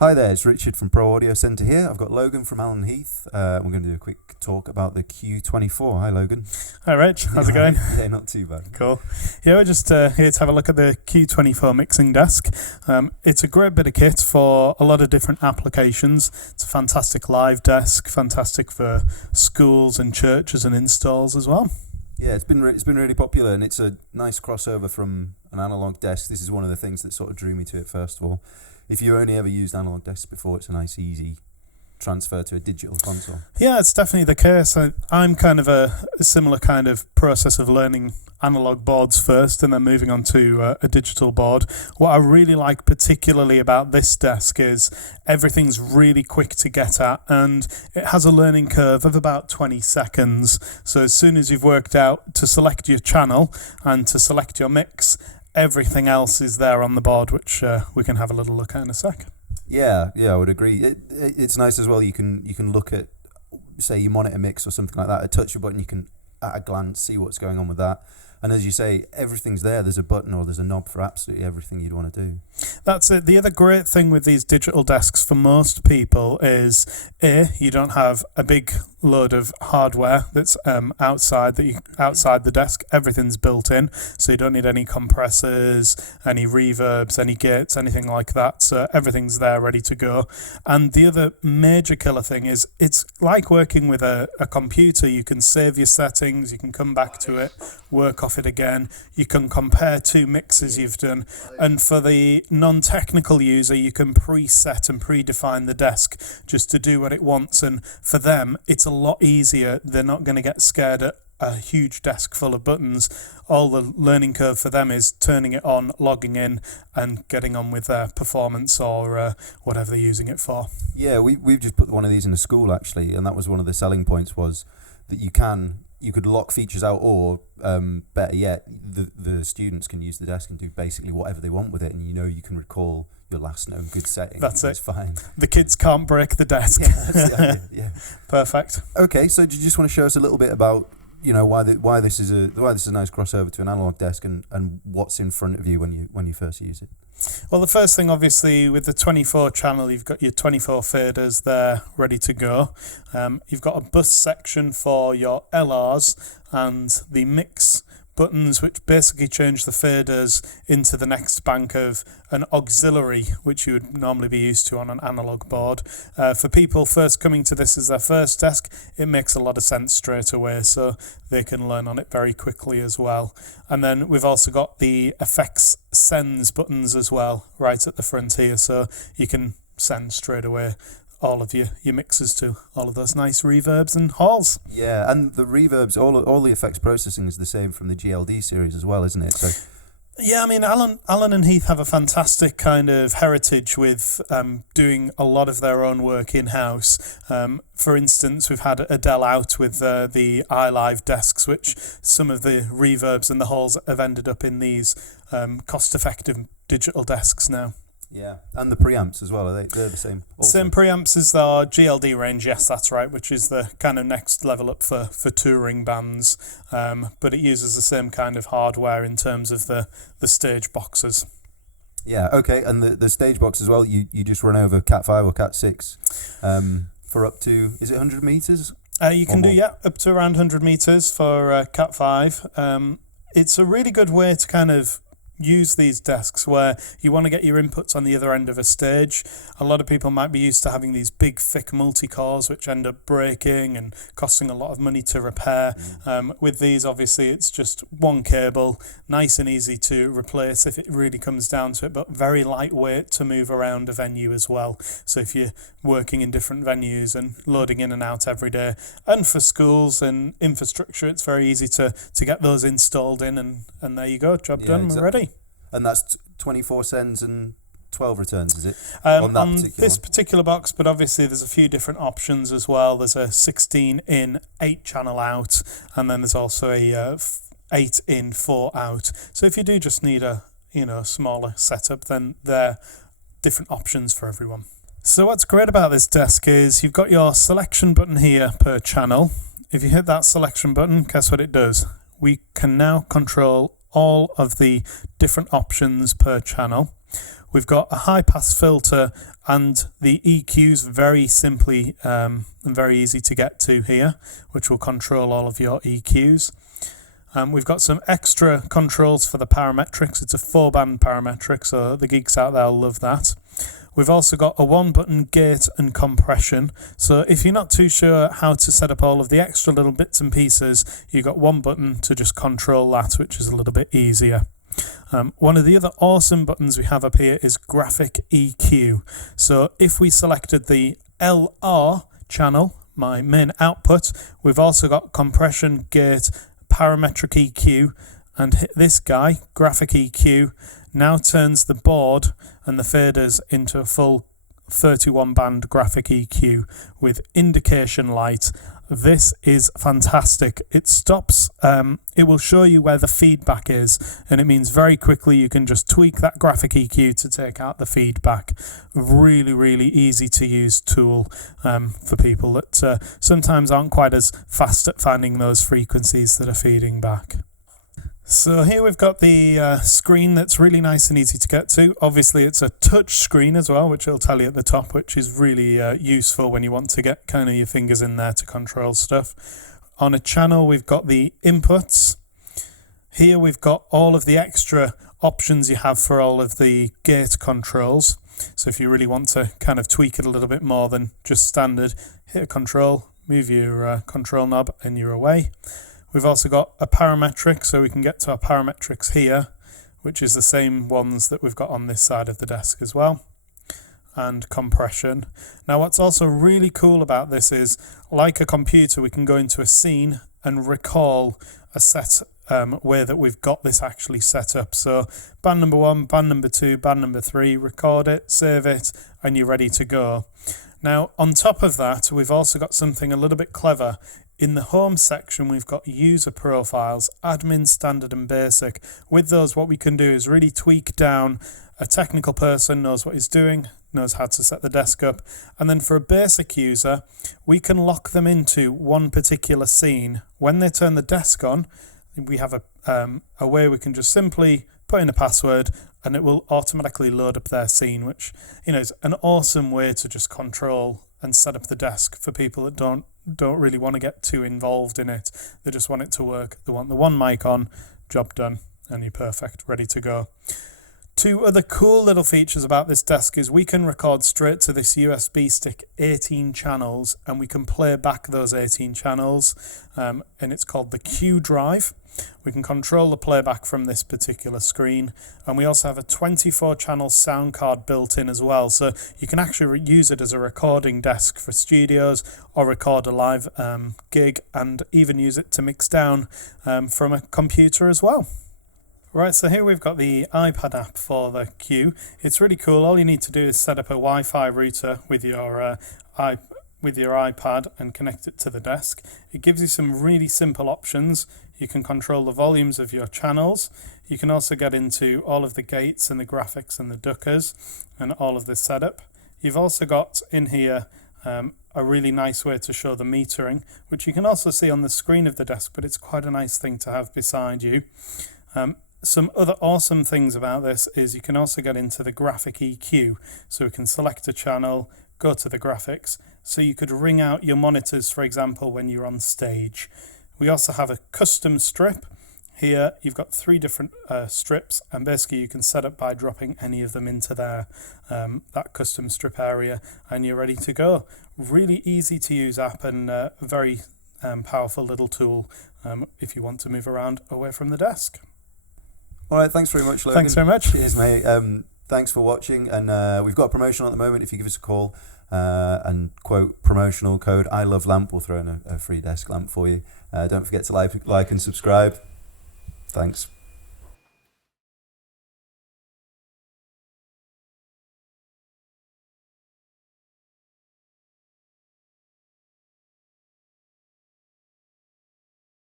Hi there, it's Richard from Pro Audio Centre here. I've got Logan from Heath. We're going to do a quick talk about the QU-24. Hi Logan. Hi Rich, how's it going? Yeah, not too bad. Cool. Yeah, we're just here to have a look at the QU-24 mixing desk. It's a great bit of kit for a lot of different applications. It's a fantastic live desk, fantastic for schools and churches and installs as well. Yeah, it's been really popular, and it's a nice crossover from an analog desk. This is one of the things that sort of drew me to it first of all. If you only ever used analog desks before, it's a nice, easy transfer to a digital console. Yeah, it's definitely the case. I'm kind of a similar kind of process of learning analog boards first and then moving on to a digital board. What I really like particularly about this desk is everything's really quick to get at, and it has a learning curve of about 20 seconds. So as soon as you've worked out to select your channel and to select your mix, everything else is there on the board, which we can have a little look at in a sec. Yeah, I would agree. It's nice as well. You can look at, say, your monitor mix or something like that. A touch a button, you can at a glance see what's going on with that. And as you say, everything's there. There's a button or there's a knob for absolutely everything you'd want to do. That's it. The other great thing with these digital desks for most people is, you don't have a big load of hardware that's outside the desk. Everything's built in, so you don't need any compressors, any reverbs, any gates, anything like that. So everything's there ready to go. And the other major killer thing is it's like working with a computer. You can save your settings, you can come back to it, work off it again. You can compare two mixes you've done, and for the non-technical user, you can preset and predefine the desk just to do what it wants. And for them, it's a lot easier. They're not going to get scared at a huge desk full of buttons. All the learning curve for them is turning it on, logging in, and getting on with their performance or whatever they're using it for. Yeah, we've just put one of these in a school actually, and that was one of the selling points, was that you could lock features out, or better yet, the students can use the desk and do basically whatever they want with it, and you can recall your last known good setting. That's it. It's fine. The kids can't break the desk. Yeah, that's the idea. Yeah. Perfect. Okay, so do you just want to show us a little bit about why this is a nice crossover to an analog desk, and what's in front of you when you first use it? Well, the first thing, obviously, with the 24 channel, you've got your 24 faders there ready to go. You've got a bus section for your LRs and the mix buttons, which basically change the faders into the next bank of an auxiliary, which you would normally be used to on an analog board. For people first coming to this as their first desk, it makes a lot of sense straight away, so they can learn on it very quickly as well. And then we've also got the effects sends buttons as well right at the front here, so you can send straight away all of your mixes to all of those nice reverbs and halls. Yeah, and the reverbs, all the effects processing is the same from the GLD series as well, isn't it? So yeah, I mean, Alan and Heath have a fantastic kind of heritage with doing a lot of their own work in-house. For instance, we've had Adele out with the iLive desks, which some of the reverbs and the halls have ended up in these cost-effective digital desks now. Yeah, and the preamps as well, they're the same also? Same preamps as our GLD range, yes, that's right, which is the kind of next level up for touring bands, but it uses the same kind of hardware in terms of the stage boxes. Yeah, okay, and the stage box as well, you just run over Cat 5 or Cat 6 for up to, is it 100 metres? You can do, up to around 100 metres for Cat 5. It's a really good way to kind of use these desks where you want to get your inputs on the other end of a stage. A lot of people might be used to having these big thick multi-cores which end up breaking and costing a lot of money to repair. With these, obviously, it's just one cable, nice and easy to replace if it really comes down to it, but very lightweight to move around a venue as well. So if you're working in different venues and loading in and out every day, and for schools and infrastructure, it's very easy to get those installed in, and there you go, job done, exactly. We're ready. And that's 24 sends and 12 returns, is it? On this particular box, but obviously there's a few different options as well. There's a 16 in, 8 channel out, and then there's also a 8 in, 4 out. So if you do just need a smaller setup, then there are different options for everyone. So what's great about this desk is you've got your selection button here per channel. If you hit that selection button, guess what it does? We can now control all of the different options per channel. We've got a high pass filter and the EQs very simply and very easy to get to here, which will control all of your EQs. We've got some extra controls for the parametrics. It's a 4-band parametric, so the geeks out there will love that. We've also got a 1-button gate and compression. So if you're not too sure how to set up all of the extra little bits and pieces, you've got one button to just control that, which is a little bit easier. One of the other awesome buttons we have up here is graphic EQ. So if we selected the LR channel, my main output, we've also got compression, gate, parametric EQ, and this guy, graphic EQ, now turns the board and the faders into a full 31-band graphic EQ with indication light. This is fantastic. It stops, it will show you where the feedback is, and it means very quickly you can just tweak that graphic EQ to take out the feedback. Really, really easy to use tool for people that sometimes aren't quite as fast at finding those frequencies that are feeding back. So here we've got the screen that's really nice and easy to get to. Obviously it's a touch screen as well, which it'll tell you at the top, which is really useful when you want to get kind of your fingers in there to control stuff. On a channel we've got the inputs. Here we've got all of the extra options you have for all of the gate controls. So if you really want to kind of tweak it a little bit more than just standard, hit a control, move your control knob and you're away. We've also got a parametric, so we can get to our parametrics here, which is the same ones that we've got on this side of the desk as well. And compression. Now what's also really cool about this is, like a computer, we can go into a scene and recall a set way that we've got this actually set up. So band number 1, band number 2, band number 3, record it, save it, and you're ready to go. Now on top of that, we've also got something a little bit clever. In the home section, we've got user profiles, admin, standard and basic. With those, what we can do is really tweak down. A technical person knows what he's doing, knows how to set the desk up. And then for a basic user, we can lock them into one particular scene. When they turn the desk on, we have a way we can just simply put in a password and it will automatically load up their scene, which, you know, is an awesome way to just control and set up the desk for people that don't really want to get too involved in it. They just want it to work. They want the one mic on, job done, and you're perfect, ready to go. Two other cool little features about this desk is we can record straight to this USB stick 18 channels, and we can play back those 18 channels, and it's called the Q drive. We can control the playback from this particular screen, and we also have a 24-channel sound card built in as well, so you can actually use it as a recording desk for studios or record a live gig, and even use it to mix down from a computer as well. Right, so here we've got the iPad app for the Q. It's really cool. All you need to do is set up a Wi-Fi router with your iPad and connect it to the desk. It gives you some really simple options. You can control the volumes of your channels. You can also get into all of the gates and the graphics and the duckers and all of this setup. You've also got in here a really nice way to show the metering, which you can also see on the screen of the desk, but it's quite a nice thing to have beside you. Some other awesome things about this is you can also get into the graphic EQ. So we can select a channel, go to the graphics, so you could ring out your monitors, for example, when you're on stage. We also have a custom strip. Here you've got 3 different strips, and basically you can set up by dropping any of them into there, that custom strip area, and you're ready to go. Really easy to use app, and a very powerful little tool if you want to move around away from the desk. All right, thanks very much, Logan. Thanks very much. Cheers, mate. Thanks for watching, and we've got a promotion at the moment. If you give us a call and quote promotional code I love lamp, we'll throw in a free desk lamp for you. Don't forget to like and subscribe. Thanks.